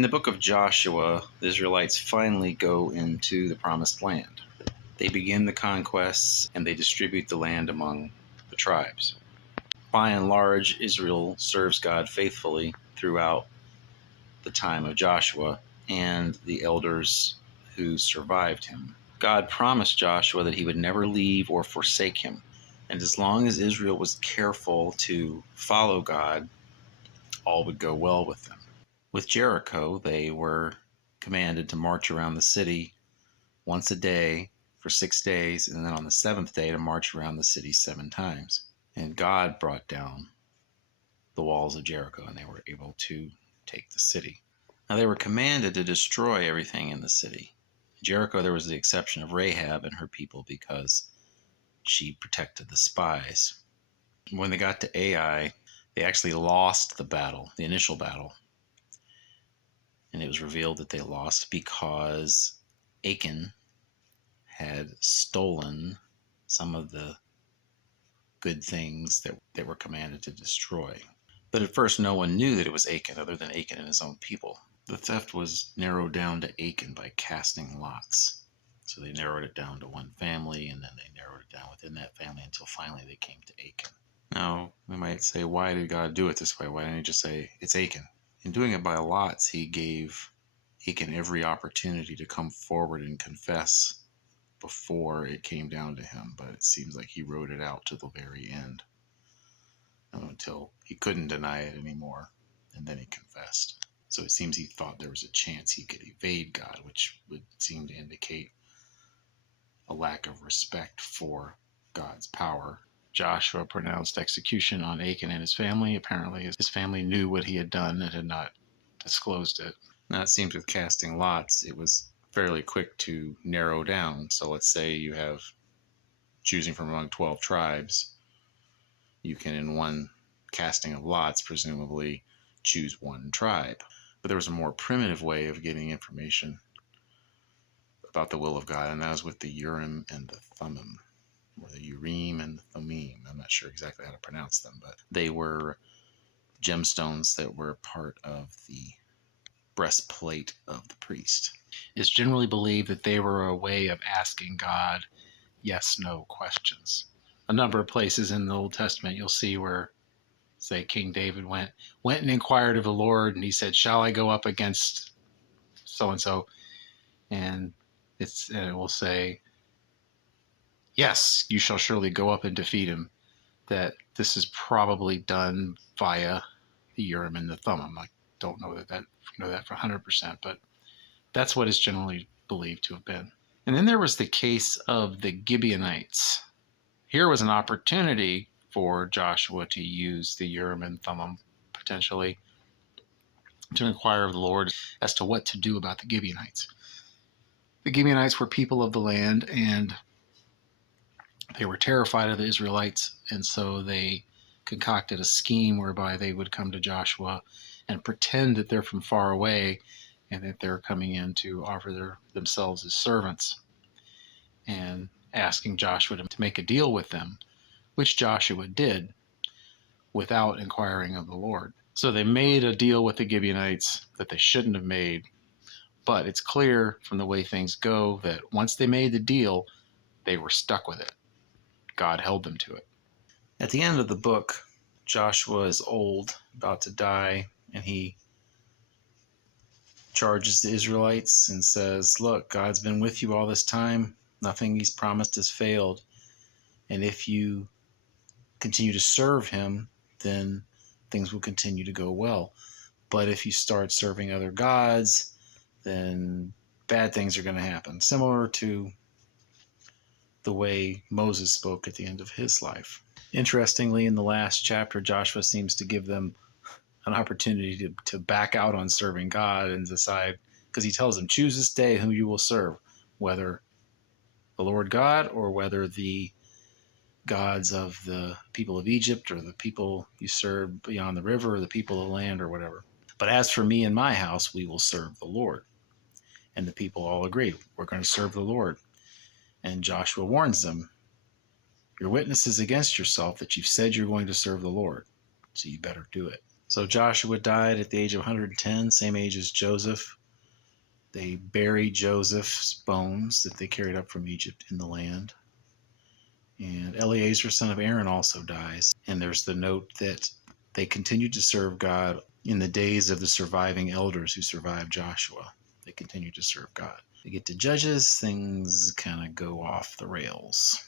In the book of Joshua, the Israelites finally go into the promised land. They begin the conquests and they distribute the land among the tribes. By and large, Israel serves God faithfully throughout the time of Joshua and the elders who survived him. God promised Joshua that he would never leave or forsake him. And as long as Israel was careful to follow God, all would go well with them. With Jericho, they were commanded to march around the city once a day for 6 days, and then on the seventh day to march around the city 7 times. And God brought down the walls of Jericho, and they were able to take the city. Now, they were commanded to destroy everything in the city. In Jericho, there was the exception of Rahab and her people because she protected the spies. When they got to Ai, they actually lost the battle, the initial battle. And it was revealed that they lost because Achan had stolen some of the good things that they were commanded to destroy. But at first, no one knew that it was Achan other than Achan and his own people. The theft was narrowed down to Achan by casting lots. So they narrowed it down to one family, and then they narrowed it down within that family until finally they came to Achan. Now, we might say, why did God do it this way? Why didn't he just say, it's Achan? In doing it by lots, he gave Achan every opportunity to come forward and confess before it came down to him, but it seems like he wrote it out to the very end until he couldn't deny it anymore, and then he confessed. So it seems he thought there was a chance he could evade God, which would seem to indicate a lack of respect for God's power. Joshua pronounced execution on Achan and his family. Apparently his family knew what he had done and had not disclosed it. Now it seems with casting lots, it was fairly quick to narrow down. So let's say you have choosing from among 12 tribes. You can, in one casting of lots, presumably choose one tribe. But there was a more primitive way of getting information about the will of God, and that was with the Urim and the Thummim, or the Urim and the Thummim. I'm not sure exactly how to pronounce them, but they were gemstones that were part of the breastplate of the priest. It's generally believed that they were a way of asking God yes/no questions. A number of places in the Old Testament you'll see where, say, King David went and inquired of the Lord, and he said, shall I go up against so-and-so? And it will say, yes, you shall surely go up and defeat him. That this is probably done via the Urim and the Thummim. I don't know that for 100%, but that's what is generally believed to have been. And then there was the case of the Gibeonites. Here was an opportunity for Joshua to use the Urim and Thummim potentially to inquire of the Lord as to what to do about the Gibeonites. The Gibeonites were people of the land, and they were terrified of the Israelites, and so they concocted a scheme whereby they would come to Joshua and pretend that they're from far away and that they're coming in to offer themselves as servants, and asking Joshua to make a deal with them, which Joshua did without inquiring of the Lord. So they made a deal with the Gibeonites that they shouldn't have made, but it's clear from the way things go that once they made the deal, they were stuck with it. God held them to it. At the end of the book, Joshua is old, about to die, and he charges the Israelites and says, look, God's been with you all this time. Nothing he's promised has failed. And if you continue to serve him, then things will continue to go well. But if you start serving other gods, then bad things are going to happen. Similar to the way Moses spoke at the end of his life. Interestingly, in the last chapter, Joshua seems to give them an opportunity to back out on serving God and decide, because he tells them, choose this day whom you will serve, whether the Lord God or whether the gods of the people of Egypt or the people you serve beyond the river or the people of the land or whatever. But as for me and my house, we will serve the Lord. And the people all agree, we're going to serve the Lord. And Joshua warns them, your witness is against yourself that you've said you're going to serve the Lord, so you better do it. So Joshua died at the age of 110, same age as Joseph. They bury Joseph's bones that they carried up from Egypt in the land. And Eleazar, son of Aaron, also dies. And there's the note that they continued to serve God in the days of the surviving elders who survived Joshua. They continued to serve God. They get to Judges, things kind of go off the rails.